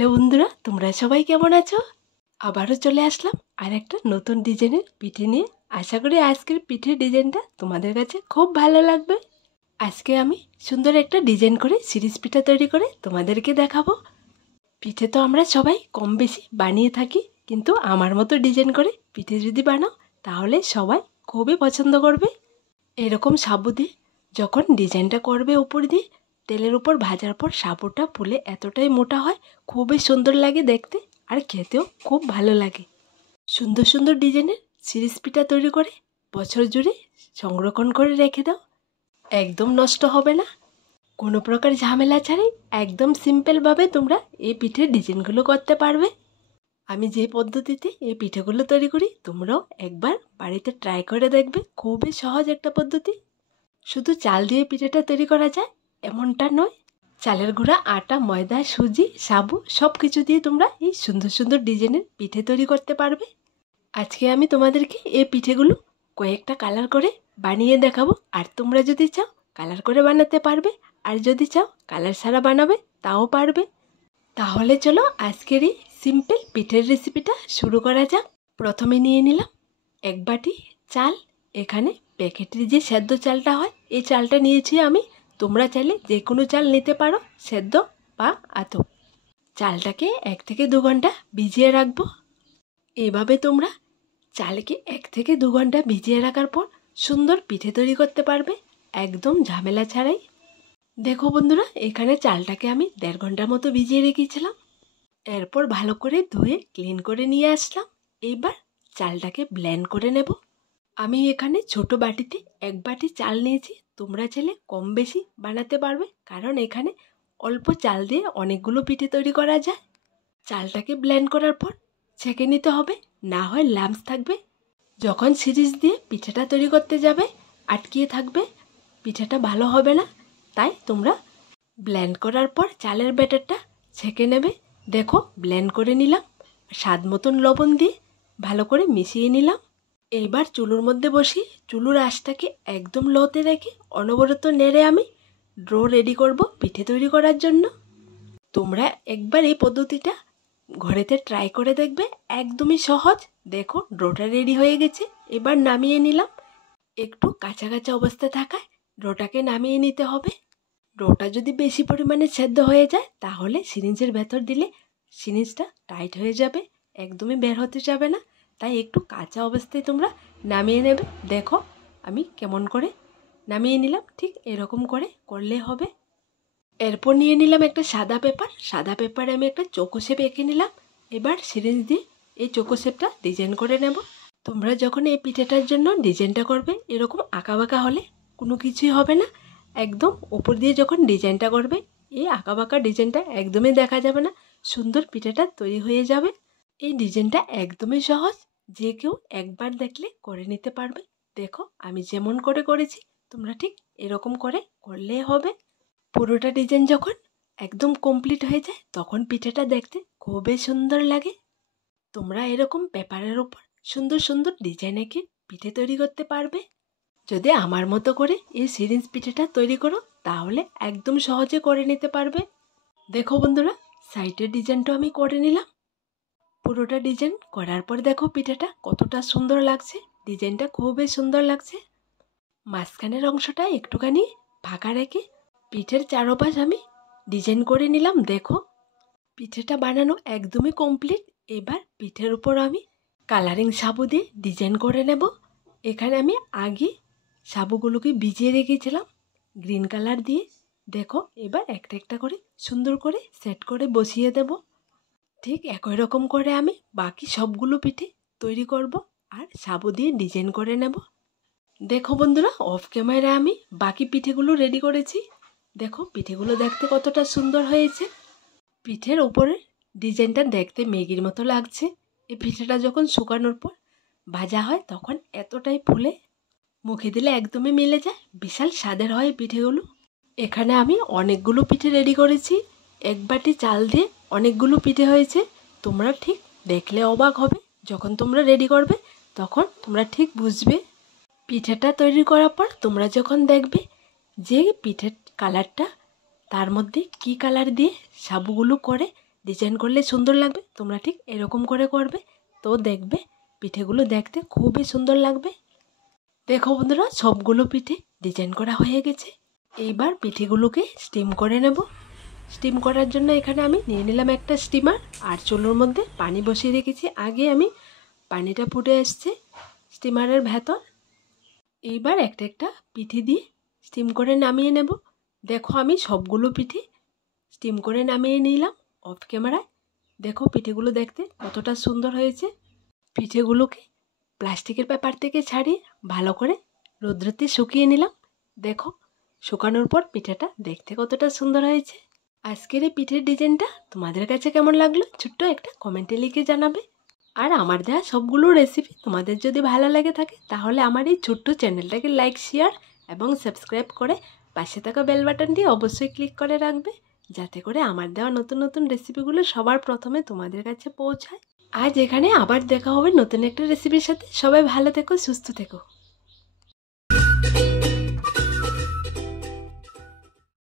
Hello বন্ধুরা, তোমরা সবাই কেমন আছো? আবারও চলে আসলাম আর একটা নতুন ডিজাইনের পিঠে নিয়ে। আশা করি আজকের পিঠের ডিজাইনটা তোমাদের কাছে খুব ভালো লাগবে। আজকে আমি সুন্দর একটা ডিজাইন করে সিরিজ পিঠা তৈরি করে তোমাদেরকে দেখাবো। পিঠে তো আমরা সবাই কম বেশি বানিয়ে থাকি, কিন্তু আমার মতো ডিজাইন করে পিঠে যদি বানাও তাহলে সবাই খুবই পছন্দ করবে। এরকম সাবু দিয়ে যখন ডিজাইনটা করবে উপর দিয়ে, তেলের উপর ভাজার পর সাবুটা ফুলে এতটাই মোটা হয়, খুবই সুন্দর লাগে দেখতে আর খেতেও খুব ভালো লাগে। সুন্দর সুন্দর ডিজাইনের সিরিজ পিঠা তৈরি করে বছর জুড়ে সংরক্ষণ করে রেখে দাও, একদম নষ্ট হবে না। কোনো প্রকার ঝামেলা ছাড়াই একদম সিম্পলভাবে তোমরা এই পিঠের ডিজাইনগুলো করতে পারবে। আমি যে পদ্ধতিতে এই পিঠেগুলো তৈরি করি তোমরাও একবার বাড়িতে ট্রাই করে দেখবে। খুবই সহজ একটা পদ্ধতি। শুধু চাল দিয়ে পিঠেটা তৈরি করা যায় এমনটা নয়, চালের গুঁড়া, আটা, ময়দা, সুজি, সাবু সব কিছু দিয়ে তোমরা এই সুন্দর সুন্দর ডিজাইনের পিঠে তৈরি করতে পারবে। আজকে আমি তোমাদেরকে এই পিঠেগুলো কয়েকটা কালার করে বানিয়ে দেখাবো। আর তোমরা যদি চাও কালার করে বানাতে পারবে, আর যদি চাও কালার ছাড়া বানাবে তাও পারবে। তাহলে চলো আজকের এই সিম্পল পিঠের রেসিপিটা শুরু করা যাক। প্রথমে নিয়ে নিলাম এক বাটি চাল। এখানে প্যাকেটের যে সেদ্ধ চালটা হয় এই চালটা নিয়েছি আমি। তোমরা চাইলে যে কোনো চাল নিতে পারো, সেদ্ধ বা আতপ। চালটাকে 1 থেকে 2 ঘন্টা ভিজিয়ে রাখবো। এইভাবে তোমরা চালকে 1 থেকে 2 ঘন্টা ভিজিয়ে রাখার পর সুন্দর পিঠে তৈরি করতে পারবে, একদম ঝামেলা ছাড়াই। দেখো বন্ধুরা, এখানে চালটাকে আমি 1.5 ঘন্টার মতো ভিজিয়ে রেখেছিলাম। এরপর ভালো করে ধুয়ে ক্লিন করে নিয়ে আসলাম। এইবার চালটাকে ব্লেন্ড করে নেব। আমি এখানে ছোট বাটিতে 1 বাটি চাল নিয়েছি। তোমরা চাইলে কম বেশি বানাতে পারবে, কারণ এখানে অল্প চাল দিয়ে অনেকগুলো পিঠে তৈরি করা যায়। চালটাকে ব্লেন্ড করার পর ছেঁকে নিতে হবে, না হয় লাম্পস থাকবে। যখন সিরিজ দিয়ে পিঠেটা তৈরি করতে যাবে আটকিয়ে থাকবে, পিঠেটা ভালো হবে না। তাই তোমরা ব্লেন্ড করার পর চালের ব্যাটারটা ছেঁকে নেবে। দেখো ব্লেন্ড করে নিলাম, স্বাদ মতন লবণ দিয়ে ভালো করে মিশিয়ে নিলাম। এইবার চুলোর মধ্যে বসিয়ে চুলোর আঁচটাকে একদম লোতে রেখে অনবরত নেড়ে আমি ডো রেডি করব পিঠে তৈরি করার জন্য। তোমরা একবার এই পদ্ধতিটা ঘরেতে ট্রাই করে দেখবে, একদমই সহজ। দেখো ডোটা রেডি হয়ে গেছে। এবার নামিয়ে নিলাম। একটু কাঁচা কাঁচা অবস্থা থাকায় ডোটাকে নামিয়ে নিতে হবে। ডোটা যদি বেশি পরিমাণে সেদ্ধ হয়ে যায় তাহলে সিরিঞ্জের ভেতর দিলে সিরিঞ্জটা টাইট হয়ে যাবে, একদমই বের হতে যাবে না। তাই একটু কাঁচা অবস্থায় তোমরা নামিয়ে নেবে। দেখো আমি কেমন করে নামিয়ে নিলাম, ঠিক এরকম করে করলে হবে। এরপর নিয়ে নিলাম একটা সাদা পেপার। সাদা পেপারে আমি একটা চৌকো শেপ এঁকে নিলাম। এবার সিরিঞ্জ দিয়ে এই চৌকো শেপটা ডিজাইন করে নেব। তোমরা যখন এই পিঠেটার জন্য ডিজাইনটা করবে এরকম আঁকা বাঁকা হলে কোনো কিছুই হবে না। একদম উপর দিয়ে যখন ডিজাইনটা করবে এই আঁকা বাঁকা ডিজাইনটা একদমই দেখা যাবে না, সুন্দর পিঠেটা তৈরি হয়ে যাবে। এই ডিজাইনটা একদমই সহজ, যে কেউ একবার দেখলে করে নিতে পারবে। দেখো আমি যেমন করে করেছি তোমরা ঠিক এরকম করে করলে হবে। পুরোটা ডিজাইন যখন একদম কমপ্লিট হয়ে যায় তখন পিঠেটা দেখতে খুবই সুন্দর লাগে। তোমরা এরকম পেপারের উপর সুন্দর সুন্দর ডিজাইন এঁকে পিঠে তৈরি করতে পারবে। যদি আমার মতো করে এই সিরিঞ্জ পিঠেটা তৈরি করো তাহলে একদম সহজে করে নিতে পারবে। দেখো বন্ধুরা, সাইডের ডিজাইনটা আমি করে নিলাম। পুরোটা ডিজাইন করার পর দেখো পিঠেটা কতটা সুন্দর লাগছে। ডিজাইনটা খুবই সুন্দর লাগছে। মাঝখানের অংশটা একটুখানি ফাঁকা রেখে পিঠের চারপাশ আমি ডিজাইন করে নিলাম। দেখো পিঠেটা বানানো একদমই কমপ্লিট। এবার পিঠের উপর আমি কালারিং সাবু দিয়ে ডিজাইন করে নেব। এখানে আমি আগে সাবুগুলোকে ভিজিয়ে রেখেছিলাম গ্রিন কালার দিয়ে। দেখো এবার একটা একটা করে সুন্দর করে সেট করে বসিয়ে দেব। ঠিক একই রকম করে আমি বাকি সবগুলো পিঠে তৈরি করব আর সাবু দিয়ে ডিজাইন করে নেব। দেখো বন্ধুরা, অফ ক্যামেরা আমি বাকি পিঠেগুলো রেডি করেছি। দেখো পিঠেগুলো দেখতে কতটা সুন্দর হয়েছে। পিঠের উপরে ডিজাইনটা দেখতে ম্যাগির মতো লাগছে। এই পিঠেটা যখন শুকানোর পর ভাজা হয় তখন এতটাই ফুলে, মুখে দিলে একদমই মিলে যায়। বিশাল স্বাদের হয় পিঠেগুলো। এখানে আমি অনেকগুলো পিঠে রেডি করেছি। 1 বাটি চাল দিয়ে অনেকগুলো পিঠে হয়েছে। তোমরা ঠিক দেখলে অবাক হবে। যখন তোমরা রেডি করবে তখন তোমরা ঠিক বুঝবে। পিঠেটা তৈরি করার পর তোমরা যখন দেখবে যে পিঠের কালারটা তার মধ্যে কি কালার দিয়ে সাবুগুলো করে ডিজাইন করলে সুন্দর লাগবে, তোমরা ঠিক এরকম করে করবে, তো দেখবে পিঠেগুলো দেখতে খুবই সুন্দর লাগবে। দেখো বন্ধুরা, সবগুলো পিঠে ডিজাইন করা হয়ে গেছে। এইবার পিঠেগুলোকে স্টিম করে নেব। স্টিম করার জন্য এখানে আমি নিয়ে নিলাম একটা স্টিমার, আর চুলোর মধ্যে পানি বসিয়ে রেখেছি। আগে আমি পানিটা ফুটে এসছে স্টিমারের ভেতর। এইবার একটা একটা পিঠে দিয়ে স্টিম করে নামিয়ে নেব। দেখো আমি সবগুলো পিঠে স্টিম করে নামিয়ে নিলাম অফ ক্যামেরায়। দেখো পিঠেগুলো দেখতে কতটা সুন্দর হয়েছে। পিঠেগুলোকে প্লাস্টিকের পেপার থেকে ছাড়িয়ে ভালো করে রোদ্রেতে শুকিয়ে নিলাম। দেখো শুকানোর পর পিঠেটা দেখতে কতটা সুন্দর হয়েছে। আজকের এই পিঠের ডিজাইনটা তোমাদের কাছে কেমন লাগলো ছোট্ট একটা কমেন্টে লিখে জানাবে। আর আমার দেওয়া সবগুলো রেসিপি তোমাদের যদি ভালো লাগে থাকে তাহলে আমার এই ছোট্ট চ্যানেলটাকে লাইক, শেয়ার এবং সাবস্ক্রাইব করে পাশে থাকা বেল বাটনটি অবশ্যই ক্লিক করে রাখবে, যাতে করে আমার দেওয়া নতুন নতুন রেসিপিগুলো সবার প্রথমে তোমাদের কাছে পৌঁছায়। আজ এখানে আবার দেখা হবে নতুন একটা রেসিপির সাথে। সবাই ভালো থেকো, সুস্থ থেকো।